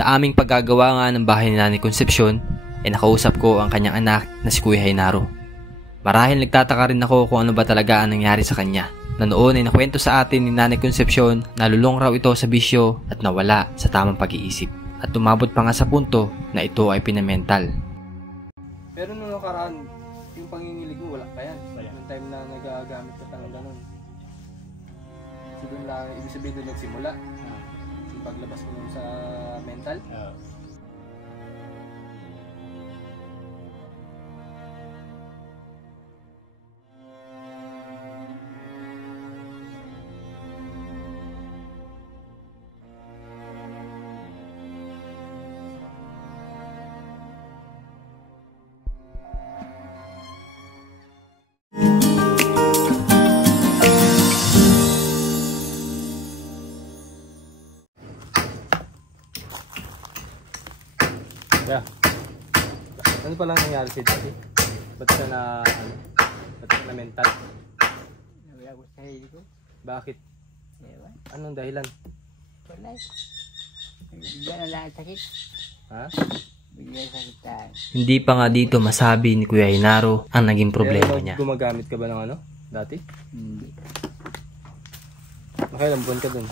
Sa aming paggagawa nga ng bahay ni Nanay Concepcion, nakausap ko ang kanyang anak na si Kuya Jainaro. Marahil nagtataka rin ako kung ano ba talaga ang nangyari sa kanya. Na noon ay nakwento sa atin ni Nanay Concepcion na lulong raw ito sa bisyo at nawala sa tamang pag-iisip. At tumabot pa nga sa punto na ito ay pinamental. Pero nung nakaraan, yung pangingilig mo, wala pa yan. Yung time na nagagamit ka talaga nun. So doon lang, ibig sabihin doon nagsimula. Yung paglabas mo sa mental. Yeah. Ano pa lang nangyari si Daddy? Ba't siya na, ba't siya na mental? Wala ko sa hili ko. Bakit? Ewan. Anong dahilan? Wala. Bigyan na lang sakit. Ha? Bigyan sakit tayo. Hindi pa nga dito masabi ni Kuya Jainaro ang naging problema niya. Gumagamit ka ba ng ano? Dati? Hindi. Nakailang buwan ka dun?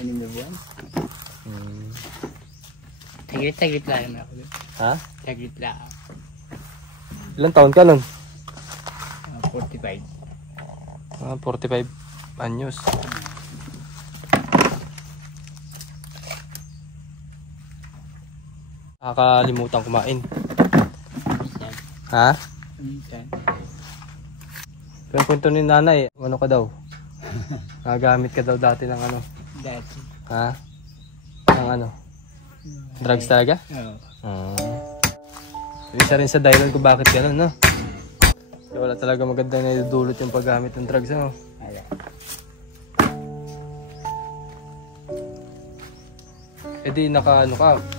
6 na buwan. Saglit lang naman ako dun. Ha? Saglit lang. Ilang taon ka nun? 45. 45 anyos. Nakakalimutan kumain. Minsan. Ha? Minsan. Pero kwento ni nanay, ano ka daw? Nagamit ka daw dati ng ano? Dati. Ha? Ng ano? Drugs talaga? Oo. Isa rin sa dahilan ko bakit gano'n, no? Kaya wala talaga maganda na idudulot yung paggamit ng drugs, no? Wala. Eh di ano ka,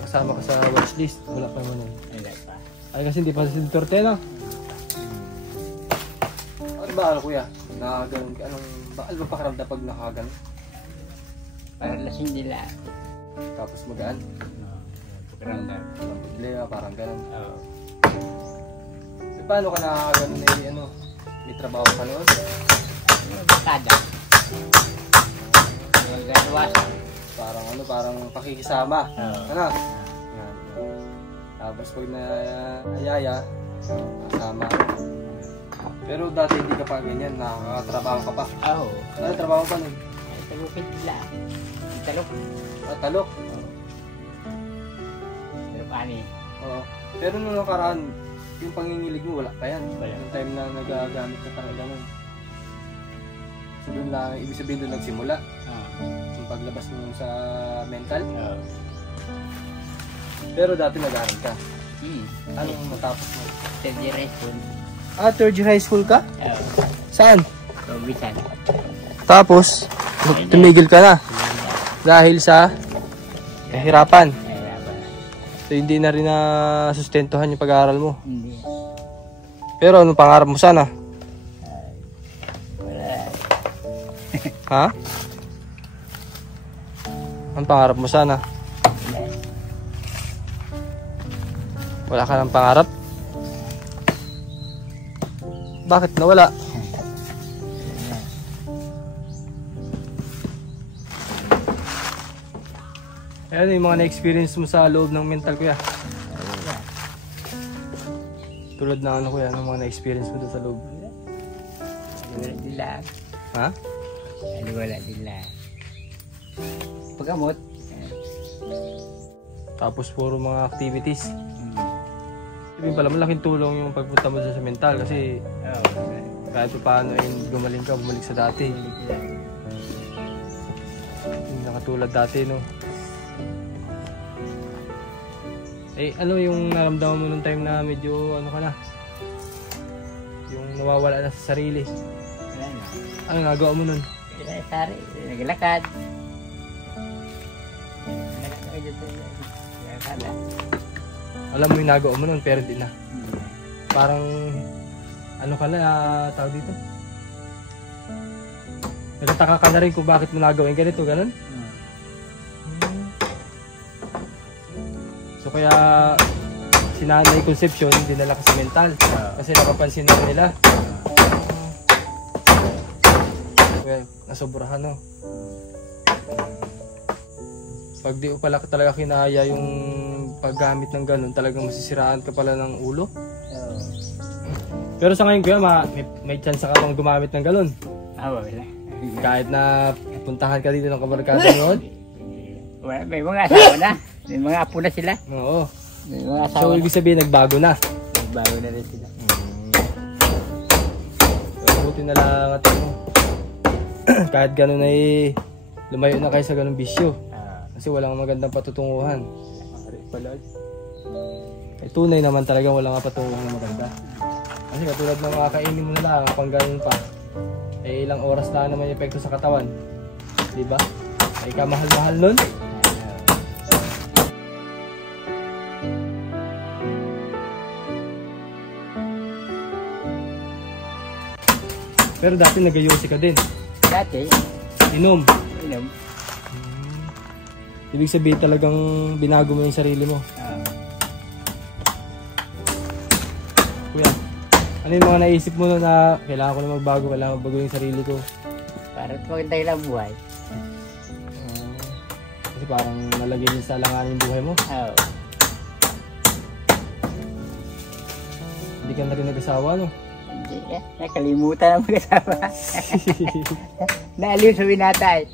kasama ka sa watchlist. Wala pa naman eh. Wala pa. Ay kasi hindi pa si Duterte, no? Ano ba, kuya? Nakaganon ka? Ano ba pakaramdam pag nakaganon? Parang lasing nila. Tapos magaan? Pagkaramdam. Parang ganon. Oo. E paano ka nakaganon eh, ano? May trabaho ka noon? Kada. Gagawasan. Parang pakikisama. Oo. Ano? Yan. Tapos pag naayaya, kasama. Pero dati hindi ka pa ganyan, nakakatrabaho ka pa. Oo. Ano trabaho pa nun? Ay, talukit nila. Taluk. Talok. Taluk ani. Oo. Pero nung nakaraan, yung pangingilig mo, wala pa yan. Wala. Yung time na nagagamit ka talaga nun. So doon lang, ibig sabihin doon nagsimula. Oo. Yung paglabas mo sa mental. Oo. Pero dati nag-aaral ka. Anong matapos mo? Federation. Third year high school ka? Oo. Saan? Provincial. Tapos, tumigil ka na. Dahil sa kahirapan. So hindi na rin na sustentuhan yung pag-aaral mo. Hindi. Pero anong pangarap mo sana? Wala. Ha? Anong pangarap mo sana? Wala. Wala ka ng pangarap? Bakit nawala? Ano yung mga na-experience mo sa loob ng mental, kuya? Wala. Tulad na ano, kuya, ng mga na-experience mo doon sa loob? Wala nila. Ha? Wala nila. Pagkamot. Tapos puro mga activities. Sabihin pala, malaking tulong yung pagpunta mo dyan sa mental kasi kahit pa paano gumaling ka, bumalik sa dati. Hindi nakatulad dati, no? Eh, ano yung naramdaman mo nung time na medyo ano ka na? Yung nawawala na sa sarili. Wala na. Ano nagawa mo nun? Sari, naglakad. Naglakad dito. Naglakad. Alam mo yung nagawa mo nun pero hindi na. Parang ano ka na, tawag dito? Nagtataka ka na rin kung bakit mo nagawin ganito, ganun? So kaya si Nanay Concepcion dinala ka sa mental. Kasi nakapansin na nila. Kaya nasobrahan, no? Pag di mo pala talaga kinaya yung paggamit ng ganun, talagang masisiraan ka pala ng ulo. Pero sa ngayon kuya, may chance ka pang gumamit ng ganun. Wala. Kahit na puntahan ka dito ng kabarkada yun. Wala, may mga asawa na. May mga apo na sila. Oo. May mga asawa So na. ibig sabihin nagbago na. Nagbago na rin sila. Pero buti na lang at ano. Kahit ganun ay lumayo na kayo sa ganung bisyo. Kasi walang magandang patutunguhan. Eh, tunay naman talaga walang patutunguhan na maganda. Kasi katulad ng mga kainin mo na lang, pang ganun pa. Eh ilang oras na naman yung epekto sa katawan. Diba? Ay kamahal-mahal nun. Pero dati nag-yosi ka din. Dati, Inom. inom. Ibig sabihin talagang binago mo yung sarili mo. Kuya, ano yung mga naisip mo na kailangan ko na magbago, kailangan magbago yung sarili ko? Para maganda lang buhay. Kasi parang nalagay niya sa alanganin yung buhay mo. Oo. Hindi ka na rin nag-asawa, no? Hindi eh. Nakalimutan ang mag-asawa. Naaliw sa binata eh.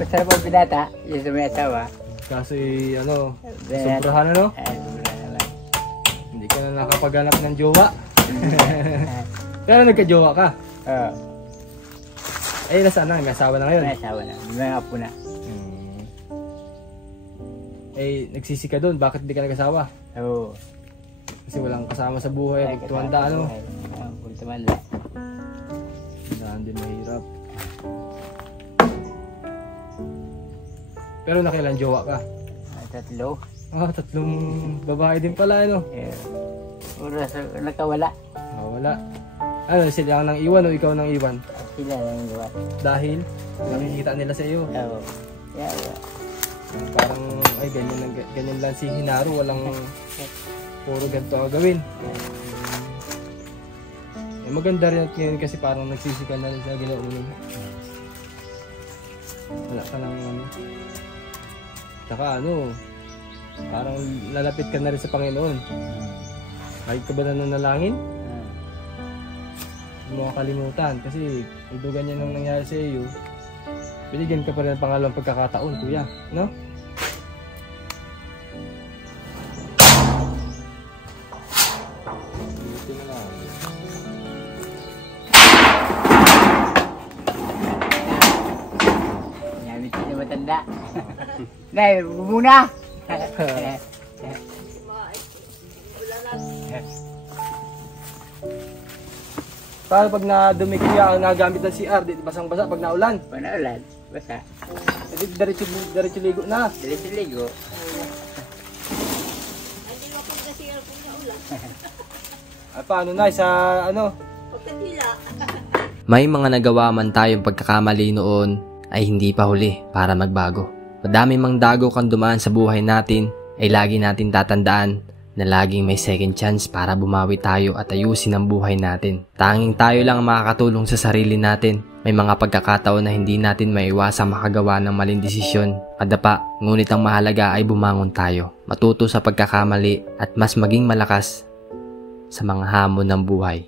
Basta na po binata, yung sa may asawa. Kaso ano, sobrahan ano? Wala na lang. Hindi ka na nakapaghanap ng jowa. Pero nagka-jowa ka. Oo. Eh, nasaan na? Nag-asawa na ngayon. May asawa na. May mga apo na. Eh, nagsisi ka doon. Bakit di ka nag-asawa? Oo. Kasi walang kasama sa buhay. Tumanda, ano? Kung tumanda. Saan din mahirap. Pero nakailan jowa ka? Tatlo. Tatlong babae din pala, ano? Puro nakawala. Wala. Ano, sila nang iwan o ikaw nang iwan? Sila lang iwan. Dahil nakikita nila sa iyo. Oo. Yeah. Parang, ay, ganyan lang si Hinaro. Walang puro ganito ang gawin. Eh, maganda rin at ngayon kasi parang nagsisikan na rin sa ginaunin. Wala ka lang ano. Tsaka ano, parang lalapit ka na rin sa Panginoon. Kahit ka ba nananalangin? Hindi mo kakalimutan kasi kung ganyan ang nangyari sa iyo, binigyan ka pa rin ng pangalawang pagkakataon, kuya, no? Gamit ko na matanda. Nay, muna! Paano pag nadumi kuya ang nagamit ng CR, di basang-basa pag naulan? Panaulan. Basta. Eh, diretso ligo na. Dili-diligo. At paano na, sa ano? May mga nagawa man tayong pagkakamali noon ay hindi pa huli para magbago. Madami mang dago kang dumaan sa buhay natin ay lagi natin tatandaan na laging may second chance para bumawi tayo at ayusin ang buhay natin. Tanging tayo lang ang makakatulong sa sarili natin. May mga pagkakataon na hindi natin maiwasang makagawa ng maling desisyon. Madapa, ngunit ang mahalaga ay bumangon tayo. Matuto sa pagkakamali at mas maging malakas sa mga hamon ng buhay.